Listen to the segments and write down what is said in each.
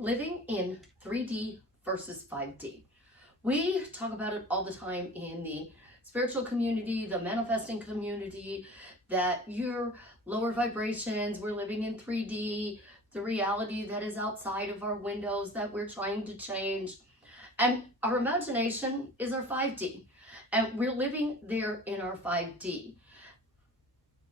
living in 3D versus 5D. We talk about it all the time in the spiritual community, the manifesting community, that your lower vibrations, we're living in 3D, the reality that is outside of our windows that we're trying to change. And our imagination is our 5D. And we're living there in our 5D.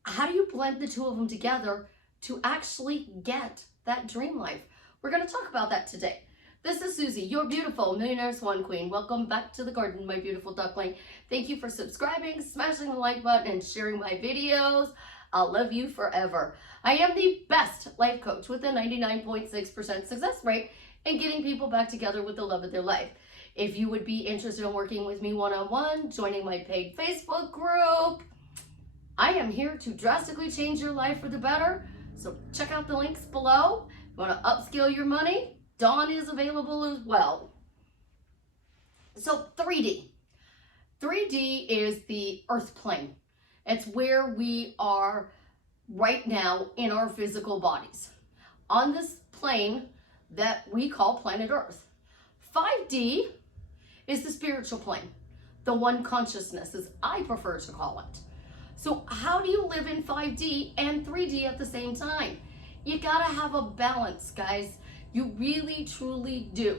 How do you blend the two of them together to actually get that dream life? We're going to talk about that today. This is Susie, your beautiful Millionaire Swan Queen. Welcome back to the garden, my beautiful duckling. Thank you for subscribing, smashing the like button, and sharing my videos. I'll love you forever. I am the best life coach with a 99.6% success rate in getting people back together with the love of their life. If you would be interested in working with me one-on-one, joining my paid Facebook group, I am here to drastically change your life for the better. So check out the links below. If you want to upscale your money, Dawn is available as well. So 3D. 3D is the earth plane. It's where we are right now in our physical bodies. On this plane that we call planet Earth. 5D is the spiritual plane. The one consciousness, as I prefer to call it. So how do you live in 5D and 3D at the same time? You gotta have a balance, guys. You really, truly do.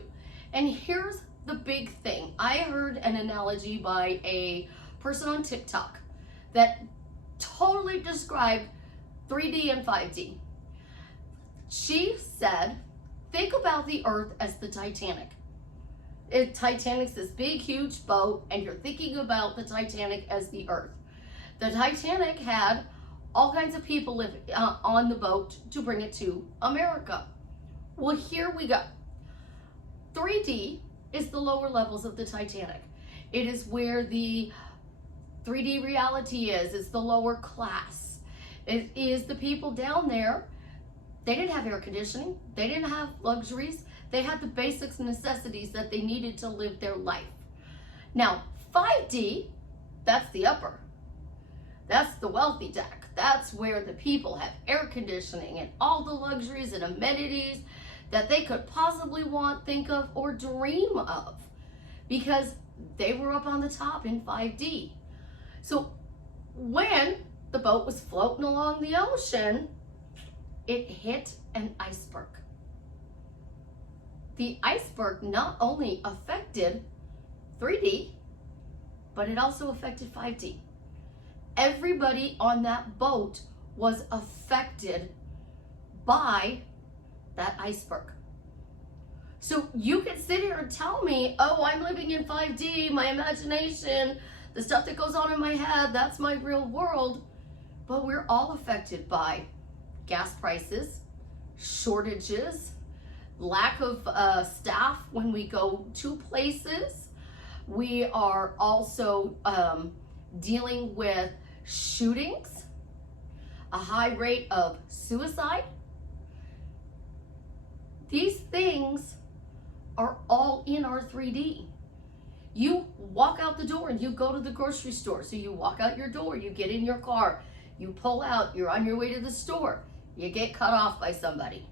And here's the big thing. I heard an analogy by a person on TikTok that totally described 3D and 5D. She said, think about the Earth as the Titanic. Titanic's this big, huge boat, and you're thinking about the Titanic as the Earth. The Titanic had all kinds of people live on the boat to bring it to America. Well, here we go. 3D is the lower levels of the Titanic. It is where the 3D reality is. It's the lower class. It is the people down there. They didn't have air conditioning. They didn't have luxuries. They had the basic necessities that they needed to live their life. Now, 5D, that's the upper. That's the wealthy deck. That's where the people have air conditioning and all the luxuries and amenities that they could possibly want, think of, or dream of, because they were up on the top in 5D. So when the boat was floating along the ocean, it hit an iceberg. The iceberg not only affected 3D, but it also affected 5D. Everybody on that boat was affected by that iceberg. So you can sit here and tell me, oh, I'm living in 5D, my imagination, the stuff that goes on in my head, that's my real world. But we're all affected by gas prices, shortages, lack of staff when we go to places. We are also dealing with shootings, a high rate of suicide. These things are all in our 3D. You walk out the door and you go to the grocery store. So you walk out your door, you get in your car, you pull out, you're on your way to the store, you get cut off by somebody.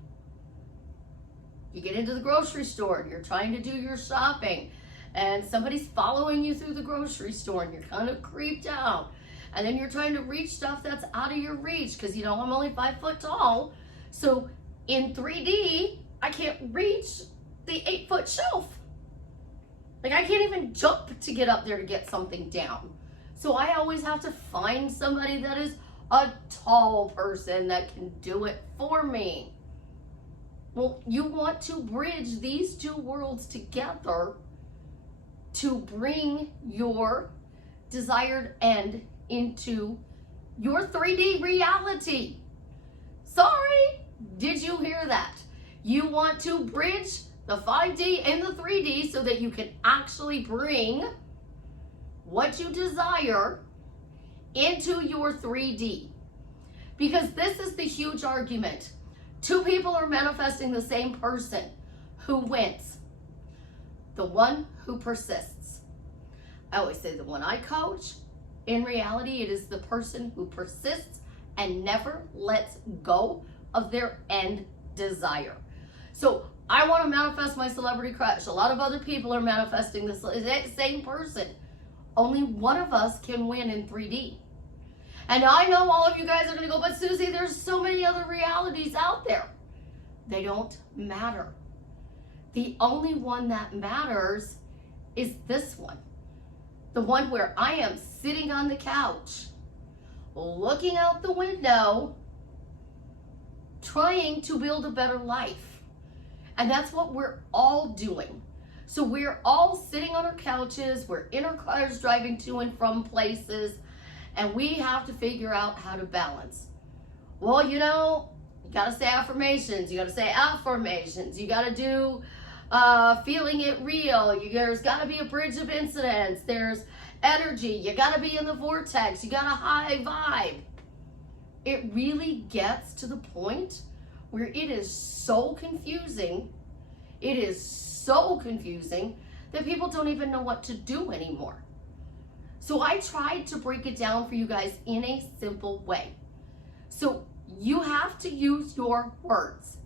You get into the grocery store and you're trying to do your shopping and somebody's following you through the grocery store and you're kind of creeped out. And then you're trying to reach stuff that's out of your reach because, you know, I'm only 5 foot tall. So in 3D, I can't reach the 8-foot shelf. Like, I can't even jump to get up there to get something down. So I always have to find somebody that is a tall person that can do it for me. Well, you want to bridge these two worlds together to bring your desired end into your 3D reality. Sorry, did you hear that? You want to bridge the 5D and the 3D so that you can actually bring what you desire into your 3D. Because this is the huge argument. Two people are manifesting the same person. Who wins? The one who persists. I always say the one I coach. In reality, it is the person who persists and never lets go of their end desire. So I want to manifest my celebrity crush. A lot of other people are manifesting this same person. Only one of us can win in 3D. And I know all of you guys are going to go, but Susie, there's so many other realities out there. They don't matter. The only one that matters is this one. The one where I am sitting on the couch, looking out the window, trying to build a better life. And that's what we're all doing. So we're all sitting on our couches, we're in our cars driving to and from places, and we have to figure out how to balance. Well, you know, you gotta say affirmations, you gotta say affirmations, you gotta do feeling it real, there's gotta be a bridge of incidents, there's energy, you gotta be in the vortex, you got a high vibe. It really gets to the point where it is so confusing, that people don't even know what to do anymore. So I tried to break it down for you guys in a simple way. So you have to use your words.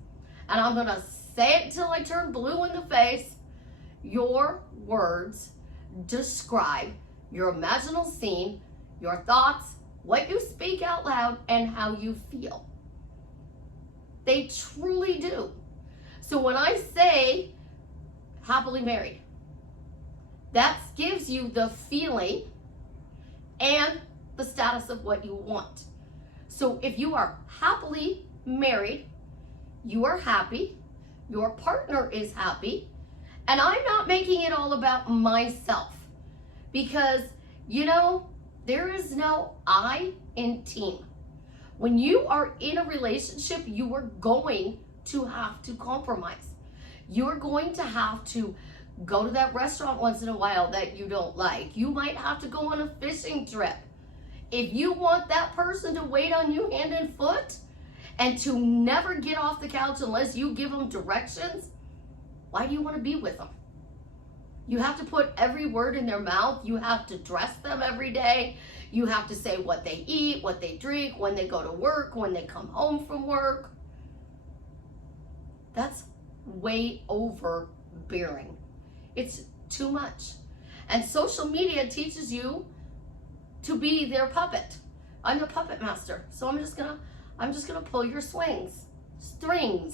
And I'm gonna say it till I turn blue in the face. Your words describe your imaginal scene, your thoughts, what you speak out loud, and how you feel. They truly do. So when I say happily married, that gives you the feeling and the status of what you want. So if you are happily married, you are happy, your partner is happy, and I'm not making it all about myself, because, you know, there is no I in team. When you are in a relationship, you are going to have to compromise. You're going to have to go to that restaurant once in a while that you don't like. You might have to go on a fishing trip. If you want that person to wait on you hand and foot and to never get off the couch unless you give them directions, why do you want to be with them? You have to put every word in their mouth. You have to dress them every day. You have to say what they eat, what they drink, when they go to work, when they come home from work. That's way overbearing. It's too much. And social media teaches you to be their puppet. I'm the puppet master. So I'm just gonna pull your swings. I'm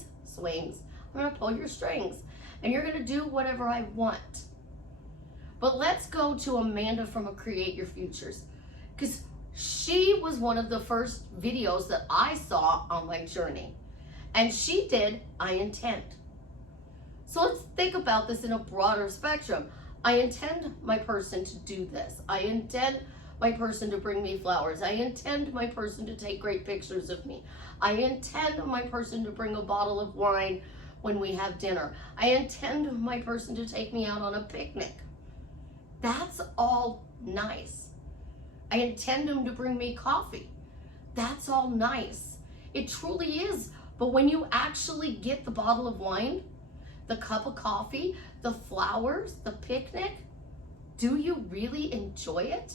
gonna pull your strings. And you're gonna do whatever I want. But let's go to Amanda from Create Your Futures, because she was one of the first videos that I saw on my journey. And she did I intend. So let's think about this in a broader spectrum. I intend my person to do this. I intend my person to bring me flowers. I intend my person to take great pictures of me. I intend my person to bring a bottle of wine when we have dinner. I intend my person to take me out on a picnic. That's all nice. I intend him to bring me coffee. That's all nice. It truly is. But when you actually get the bottle of wine, the cup of coffee, the flowers, the picnic, do you really enjoy it?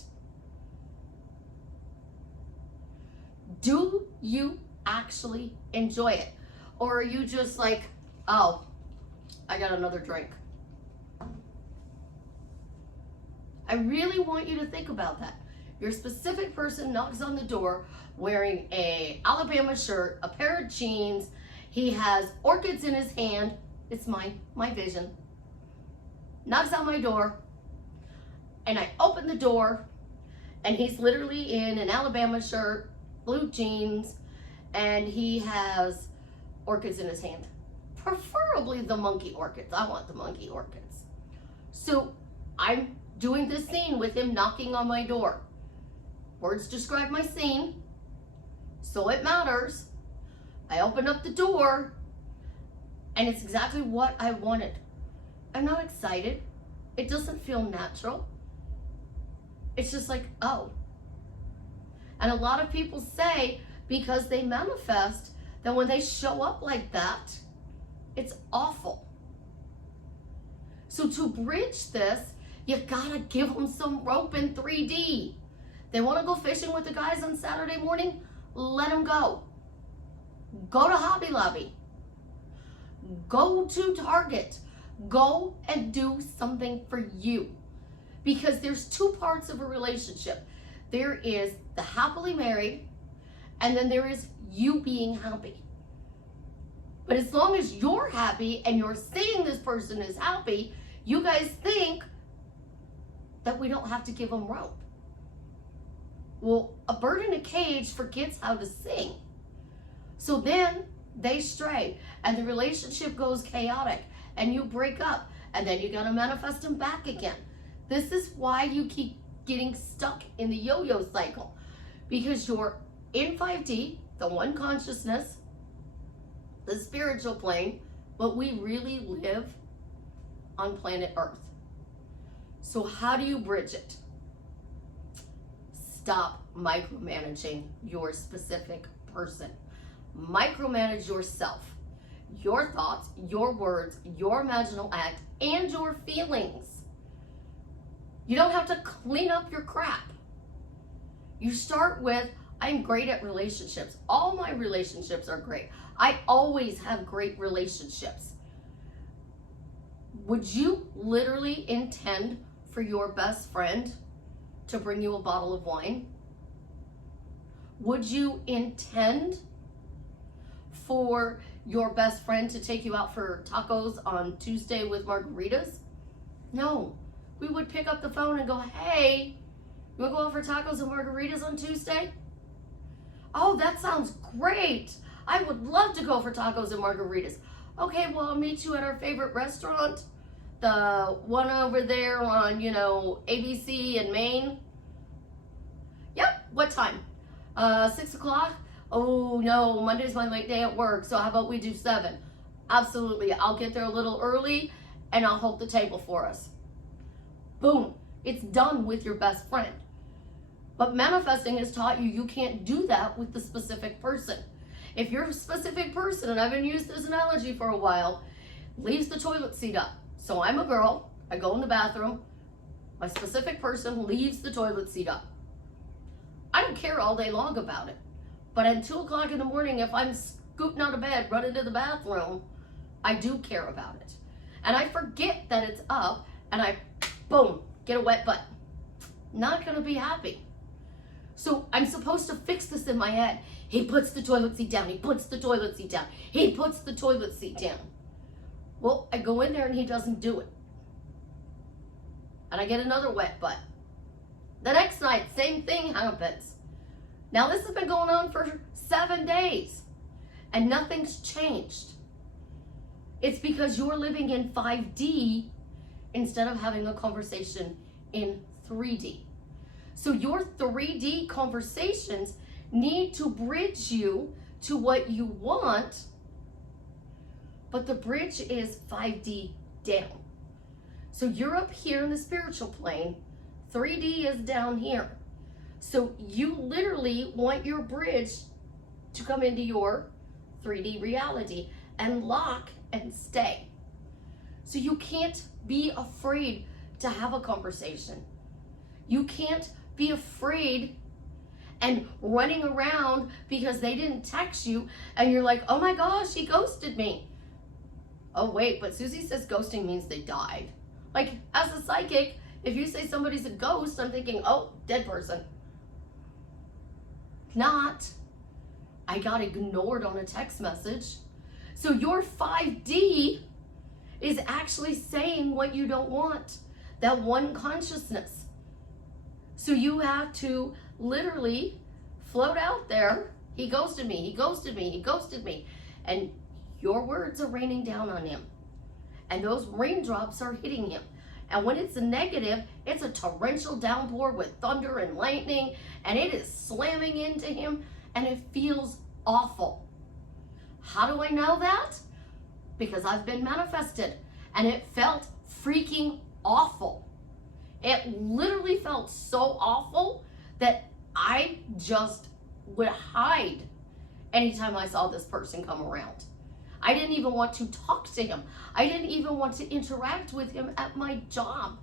Do you actually enjoy it? Or are you just like, oh, I got another drink? I really want you to think about that. Your specific person knocks on the door wearing a Alabama shirt, a pair of jeans. He has orchids in his hand. It's my vision. Knocks on my door, and I open the door, and he's literally in an Alabama shirt, blue jeans, and he has orchids in his hand. Preferably the monkey orchids. I want the monkey orchids. So I'm doing this scene with him knocking on my door. Words describe my scene, so it matters. I open up the door, and it's exactly what I wanted. I'm not excited. It doesn't feel natural. It's just like, oh. And a lot of people say, because they manifest, that when they show up like that, it's awful. So to bridge this, you gotta give them some rope in 3D. They wanna go fishing with the guys on Saturday morning? Let them go. Go to Hobby Lobby. go to Target. Go and do something for you. Because there's two parts of a relationship. There is the happily married, and then there is you being happy. But as long as you're happy and you're seeing this person is happy, you guys think that we don't have to give them rope. Well, a bird in a cage forgets how to sing. So then they stray and the relationship goes chaotic and you break up and then you got to manifest them back again. This is why you keep getting stuck in the yo-yo cycle, because you're in 5D, the one consciousness, the spiritual plane, but we really live on planet Earth. So how do you bridge it? Stop micromanaging your specific person. Micromanage yourself, your thoughts, your words, your imaginal act, and your feelings. You don't have to clean up your crap. You start with, I'm great at relationships. All my relationships are great. I always have great relationships. Would you literally intend for your best friend to bring you a bottle of wine? Would you intend for your best friend to take you out for tacos on Tuesday with margaritas? No. We would pick up the phone and go, hey, you want to go out for tacos and margaritas on Tuesday? Oh, that sounds great. I would love to go for tacos and margaritas. Okay, well, I'll meet you at our favorite restaurant, the one over there on, ABC in Maine. Yep, what time? 6 o'clock? Oh, no, Monday's my late day at work, so how about we do 7? Absolutely, I'll get there a little early, and I'll hold the table for us. Boom, it's done with your best friend. But manifesting has taught you you can't do that with the specific person. If your specific person, and I've been used this analogy for a while, leaves the toilet seat up. So I'm a girl, I go in the bathroom, my specific person leaves the toilet seat up. I don't care all day long about it. But at 2 o'clock in the morning, if I'm scooting out of bed, running to the bathroom, I do care about it. And I forget that it's up, and I, boom, get a wet butt. Not gonna be happy. So I'm supposed to fix this in my head. He puts the toilet seat down, he puts the toilet seat down, he puts the toilet seat down. Well, I go in there and he doesn't do it. And I get another wet butt. The next night, same thing happens. Now this has been going on for 7 days and nothing's changed. It's because you're living in 5D instead of having a conversation in 3D. So your 3D conversations need to bridge you to what you want, but the bridge is 5D down. So you're up here in the spiritual plane, 3D is down here. So you literally want your bridge to come into your 3D reality and lock and stay. So you can't be afraid to have a conversation. You can't be afraid and running around because they didn't text you and you're like, oh my gosh, he ghosted me. Oh wait, but Susie says ghosting means they died. Like, as a psychic, if you say somebody's a ghost, I'm thinking, oh, dead person. Not, I got ignored on a text message. So your 5D is actually saying what you don't want, that one consciousness. So you have to literally float out there, he ghosted me, he ghosted me, he ghosted me. And your words are raining down on him. And those raindrops are hitting him. And when it's a negative, it's a torrential downpour with thunder and lightning, and it is slamming into him, and it feels awful. How do I know that? Because I've been manifested, and it felt freaking awful. It literally felt so awful that I just would hide anytime I saw this person come around. I didn't even want to talk to him. I didn't even want to interact with him at my job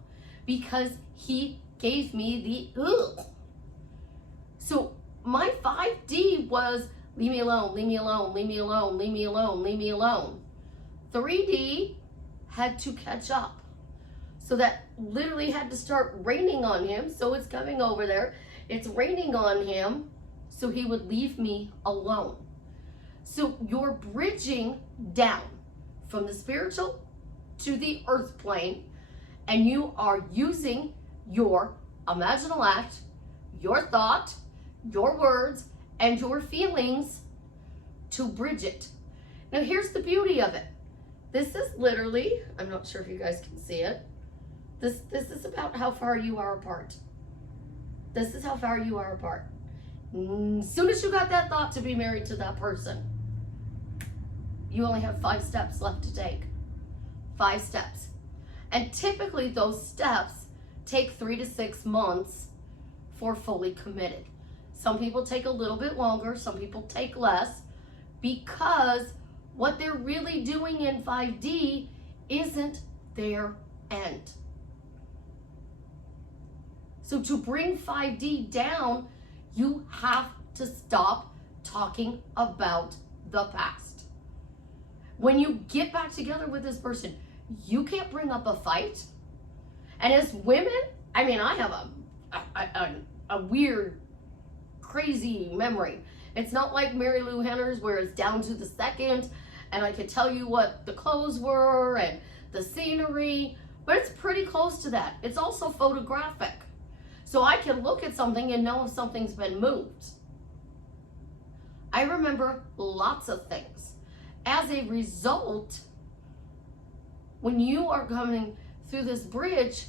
because he gave me the ugh. So my 5D was leave me alone, leave me alone, leave me alone, leave me alone, leave me alone. 3D had to catch up. So that literally had to start raining on him. So it's coming over there. It's raining on him. So he would leave me alone. So you're bridging down from the spiritual to the earth plane, and you are using your imaginal act, your thought, your words, and your feelings to bridge it. Now here's the beauty of it. This is literally, I'm not sure if you guys can see it. This is about how far you are apart. This is how far you are apart. As soon as you got that thought to be married to that person, you only have 5 steps left to take. 5 steps. And typically those steps take 3 to 6 months for fully committed. Some people take a little bit longer, some people take less, because what they're really doing in 5D isn't their end. So to bring 5D down, you have to stop talking about the past. When you get back together with this person, you can't bring up a fight. And as women, I mean, I have a weird, crazy memory. It's not like Mary Lou Henner's where it's down to the second and I could tell you what the clothes were and the scenery, but it's pretty close to that. It's also photographic. So I can look at something and know if something's been moved. I remember lots of things. As a result, when you are coming through this bridge,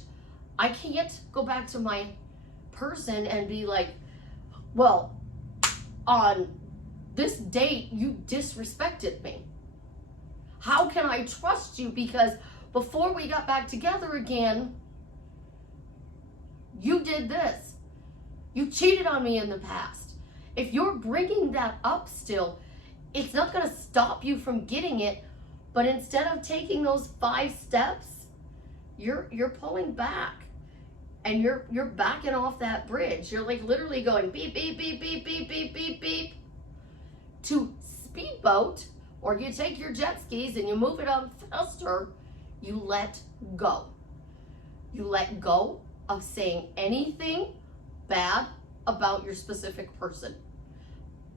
I can't go back to my person and be like, well, on this date, you disrespected me. How can I trust you? Because before we got back together again, you did this. You cheated on me in the past. If you're bringing that up still, it's not going to stop you from getting it. But instead of taking those 5 steps, you're pulling back. And you're backing off that bridge. You're like literally going beep, beep, beep, beep, beep, beep, beep, beep. To speedboat, or you take your jet skis and you move it up faster, you let go. You let go of saying anything bad about your specific person.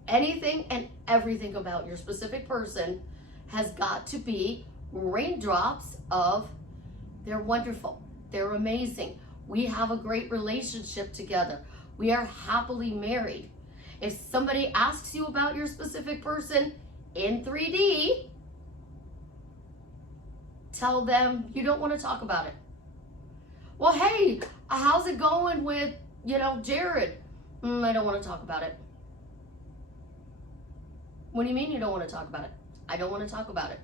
Anything and everything about your specific person has got to be raindrops of they're wonderful, they're amazing, we have a great relationship together, we are happily married. If somebody asks you about your specific person in 3D, tell them you don't want to talk about it. Well, hey, how's it going with, Jared? I don't want to talk about it. What do you mean you don't want to talk about it? I don't want to talk about it.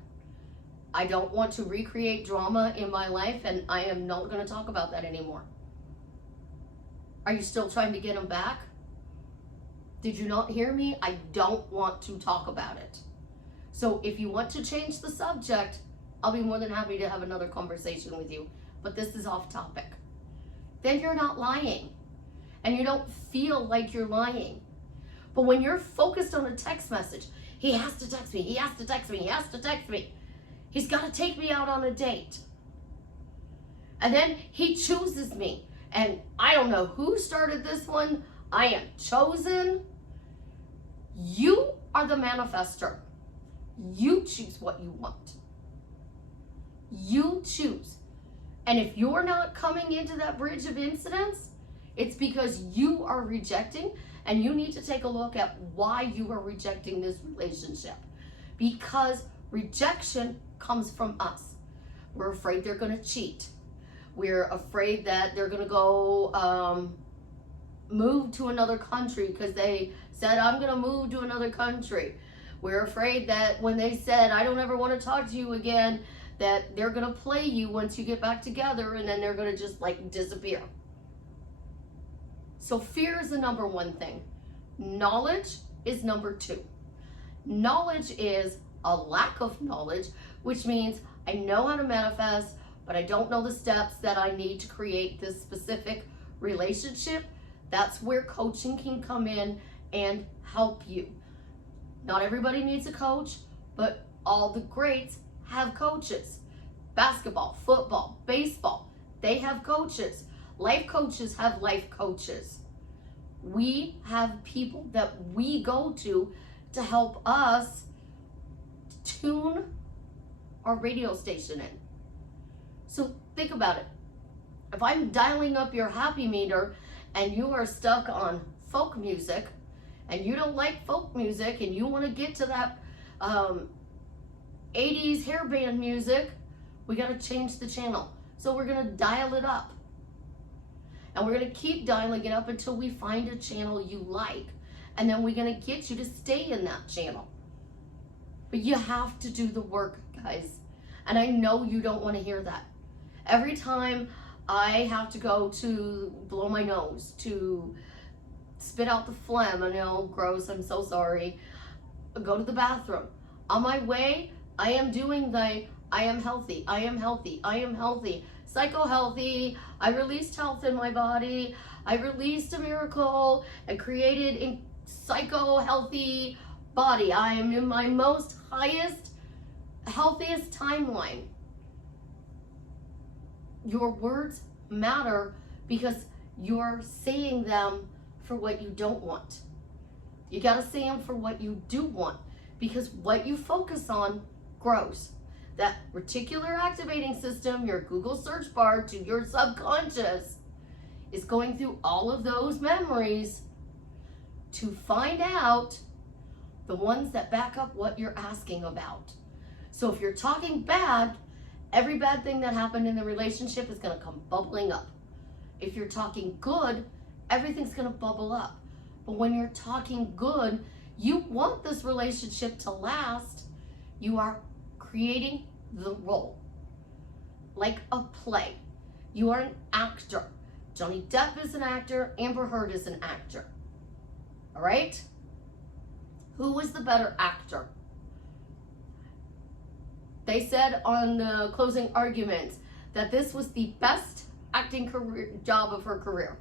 I don't want to recreate drama in my life, and I am not going to talk about that anymore. Are you still trying to get him back? Did you not hear me? I don't want to talk about it. So if you want to change the subject, I'll be more than happy to have another conversation with you. But this is off topic. Then you're not lying. And you don't feel like you're lying. But when you're focused on a text message, he has to text me, he has to text me, he has to text me. He's got to take me out on a date. And then he chooses me. And I don't know who started this one. I am chosen. You are the manifester. You choose what you want. You choose. And if you're not coming into that bridge of incidents, it's because you are rejecting, and you need to take a look at why you are rejecting this relationship. Because rejection comes from us. We're afraid they're going to cheat. We're afraid that they're going to go move to another country because they said, I'm going to move to another country. We're afraid that when they said, I don't ever want to talk to you again, that they're going to play you once you get back together, and then they're going to just like disappear. So fear is the number 1 thing. Knowledge is number 2. Knowledge is a lack of knowledge, which means I know how to manifest, but I don't know the steps that I need to create this specific relationship. That's where coaching can come in and help you. Not everybody needs a coach, but all the greats have coaches. Basketball, football, baseball, they have coaches. Life coaches have life coaches. We have people that we go to help us tune our radio station in. So think about it. If I'm dialing up your happy meter and you are stuck on folk music and you don't like folk music and you want to get to that 80s hairband music, we got to change the channel. So we're going to dial it up. And we're going to keep dialing it up until we find a channel you like. And then we're going to get you to stay in that channel. But you have to do the work, guys. And I know you don't want to hear that. Every time I have to go to blow my nose, to spit out the phlegm, I know, gross, I'm so sorry, go to the bathroom. On my way, I am doing the I am healthy, I am healthy, I am healthy, psycho-healthy, I released health in my body, I released a miracle and created a psycho-healthy body. I am in my most highest, healthiest timeline. Your words matter because you're saying them for what you don't want. You got to say them for what you do want, because what you focus on grows. That reticular activating system, your Google search bar, to your subconscious is going through all of those memories to find out the ones that back up what you're asking about. So if you're talking bad, every bad thing that happened in the relationship is going to come bubbling up. If you're talking good, everything's going to bubble up. But when you're talking good, you want this relationship to last. You are creating the role. Like a play. You are an actor. Johnny Depp is an actor. Amber Heard is an actor. All right? Who was the better actor? They said on the closing arguments that this was the best acting job of her career.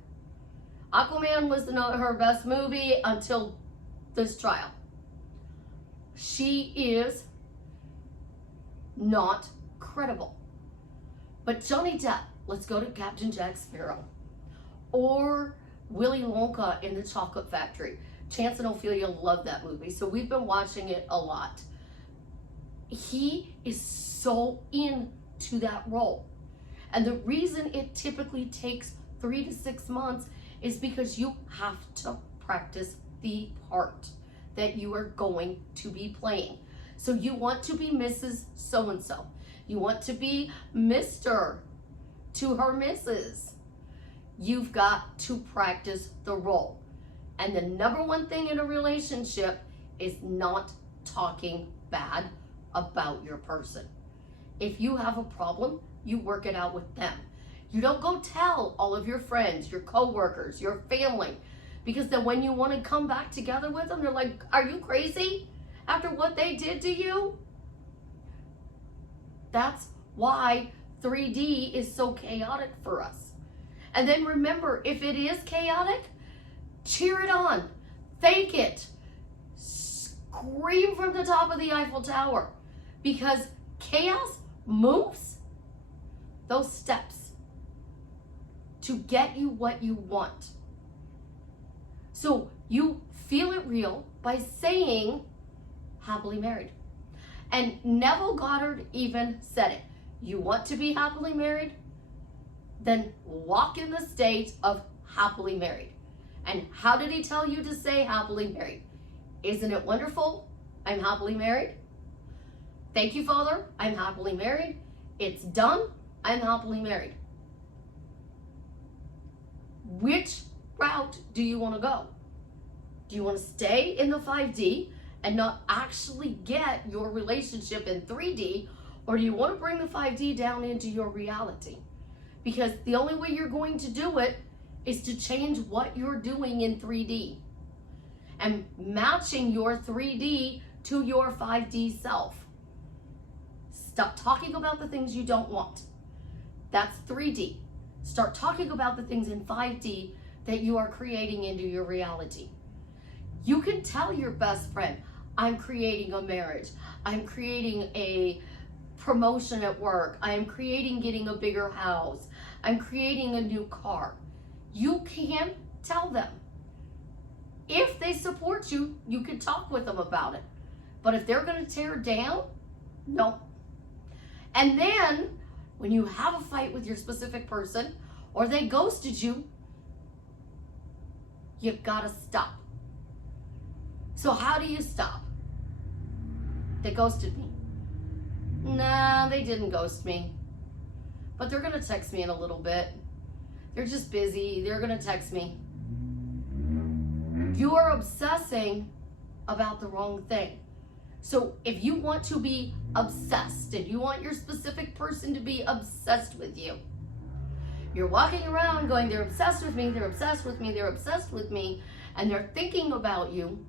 Aquaman was her best movie until this trial. She is not credible. But Johnny Depp, let's go to Captain Jack Sparrow. Or Willy Wonka in the Chocolate Factory. Chance and Ophelia love that movie, so we've been watching it a lot. He is so into that role. And the reason it typically takes 3 to 6 months is because you have to practice the part that you are going to be playing. So you want to be Mrs. So-and-so. You want to be Mr. to her Mrs. You've got to practice the role. And the number one thing in a relationship is not talking bad about your person. If you have a problem, you work it out with them. You don't go tell all of your friends, your coworkers, your family, because then when you want to come back together with them, they're like, are you crazy? After what they did to you? That's why 3D is so chaotic for us. And then remember, if it is chaotic, cheer it on, thank it, scream from the top of the Eiffel Tower, because chaos moves those steps to get you what you want. So you feel it real by saying happily married. And Neville Goddard even said it. You want to be happily married? Then walk in the state of happily married. And how did he tell you to say happily married? Isn't it wonderful? I'm happily married. Thank you, Father. I'm happily married. It's done. I'm happily married. Which route do you want to go? Do you want to stay in the 5D and not actually get your relationship in 3D? Or do you want to bring the 5D down into your reality? Because the only way you're going to do it is to change what you're doing in 3D and matching your 3D to your 5D self. Stop talking about the things you don't want. That's 3D. Start talking about the things in 5D that you are creating into your reality. You can tell your best friend, I'm creating a marriage. I'm creating a promotion at work. I am creating getting a bigger house. I'm creating a new car. You can tell them. If they support you, you can talk with them about it. But if they're going to tear down, no. And then when you have a fight with your specific person or they ghosted you, you've got to stop. So how do you stop? They ghosted me. Nah, they didn't ghost me. But they're going to text me in a little bit. They're just busy. They're going to text me. You are obsessing about the wrong thing. So if you want to be obsessed and you want your specific person to be obsessed with you, you're walking around going, they're obsessed with me, they're obsessed with me, they're obsessed with me, and they're thinking about you,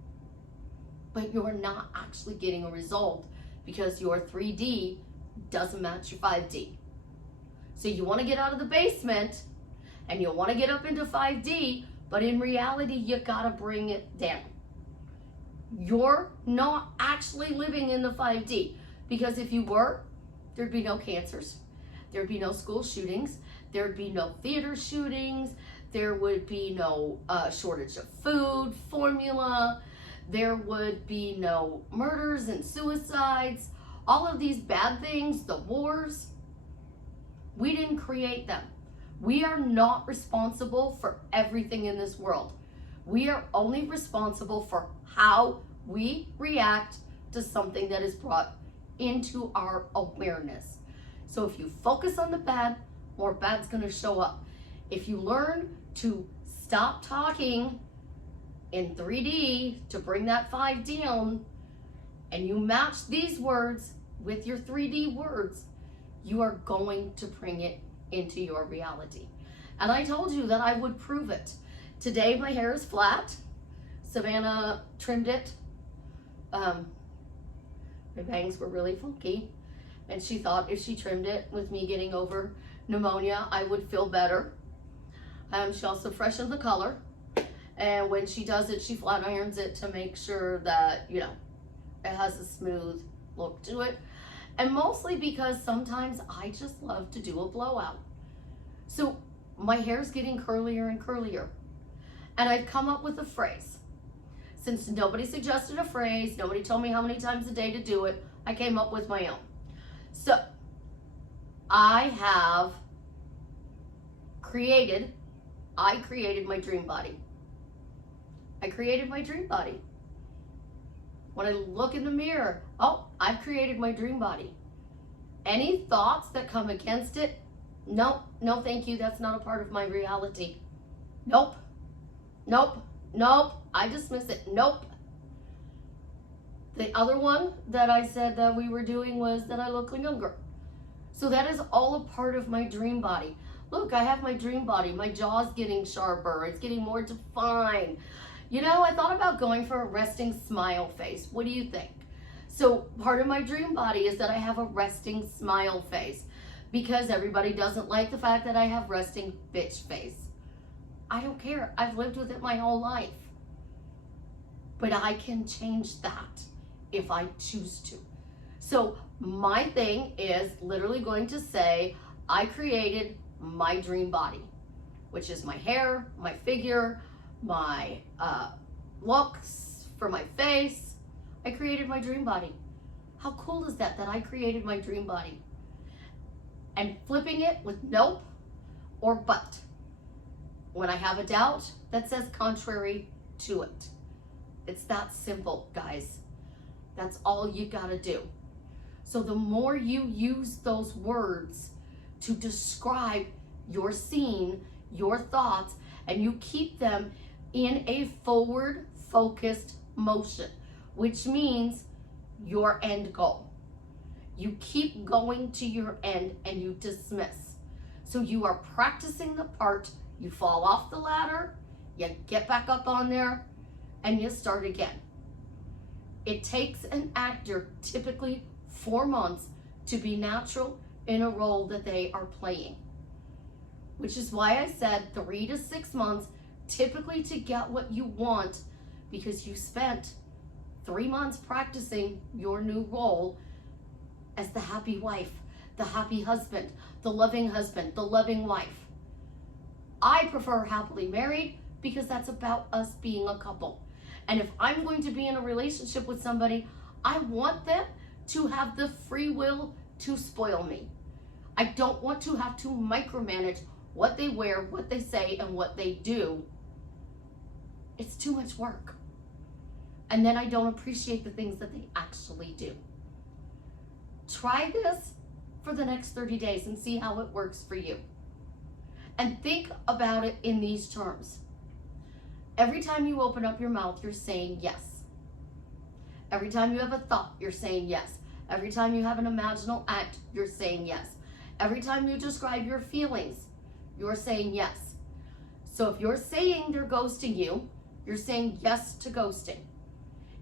but you're not actually getting a result because your 3D doesn't match your 5D. So you want to get out of the basement and you want to get up into 5D, but in reality, you got to bring it down. You're not actually living in the 5D, because if you were, there'd be no cancers, there'd be no school shootings, there'd be no theater shootings, there would be no shortage of food, formula, there would be no murders and suicides, all of these bad things, the wars. We didn't create them. We are not responsible for everything in this world. We are only responsible for how we react to something that is brought into our awareness. So if you focus on the bad, more bad's going to show up. If you learn to stop talking in 3D to bring that 5 down, and you match these words with your 3D words, you are going to bring it into your reality. And I told you that I would prove it. Today my hair is flat. Savannah trimmed it. My bangs were really funky, and she thought if she trimmed it with me getting over pneumonia, I would feel better. She also freshened the color, and when she does it, she flat irons it to make sure that, you know, it has a smooth look to it. And mostly because sometimes I just love to do a blowout. So my hair's getting curlier and curlier. And I've come up with a phrase. Since nobody suggested a phrase, nobody told me how many times a day to do it, I came up with my own. So I created my dream body. I created my dream body. When I look in the mirror, oh, I've created my dream body. Any thoughts that come against it, no, no thank you, that's not a part of my reality. Nope, nope, nope, I dismiss it, nope. The other one that I said that we were doing was that I look younger. So that is all a part of my dream body. Look, I have my dream body, my jaw's getting sharper, it's getting more defined. You know, I thought about going for a resting smile face. What do you think? So part of my dream body is that I have a resting smile face, because everybody doesn't like the fact that I have resting bitch face. I don't care. I've lived with it my whole life. But I can change that if I choose to. So my thing is literally going to say, I created my dream body, which is my hair, my figure, my looks for my face. I created my dream body. How cool is that I created my dream body? And flipping it with nope or but. When I have a doubt that says contrary to it. It's that simple, guys. That's all you gotta do. So the more you use those words to describe your scene, your thoughts, and you keep them in a forward focused motion, which means your end goal. You keep going to your end and you dismiss. So you are practicing the part, you fall off the ladder, you get back up on there, and you start again. It takes an actor typically 4 months to be natural in a role that they are playing. Which is why I said 3 to 6 months typically to get what you want, because you spent 3 months practicing your new role, as the happy wife, the happy husband, the loving wife. I prefer happily married because that's about us being a couple. And if I'm going to be in a relationship with somebody, I want them to have the free will to spoil me. I don't want to have to micromanage what they wear, what they say, and what they do. It's too much work. And then I don't appreciate the things that they actually do. Try this for the next 30 days and see how it works for you. And think about it in these terms. Every time you open up your mouth, you're saying yes. Every time you have a thought, you're saying yes. Every time you have an imaginal act, you're saying yes. Every time you describe your feelings, you're saying yes. So if you're saying they're ghosting you, you're saying yes to ghosting.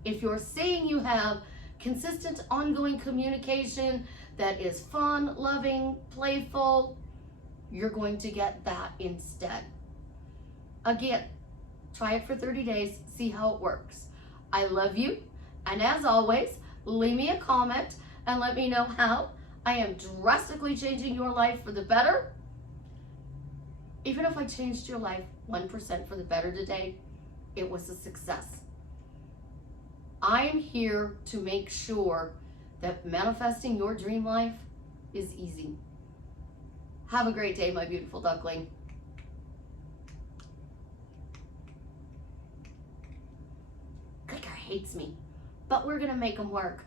If you're saying you have consistent, ongoing communication that is fun, loving, playful, you're going to get that instead. Again, try it for 30 days, see how it works. I love you, and as always, leave me a comment and let me know how I am drastically changing your life for the better. Even if I changed your life 1% for the better today, it was a success. I'm here to make sure that manifesting your dream life is easy. Have a great day, my beautiful duckling. Clicker hates me, but we're gonna make him work.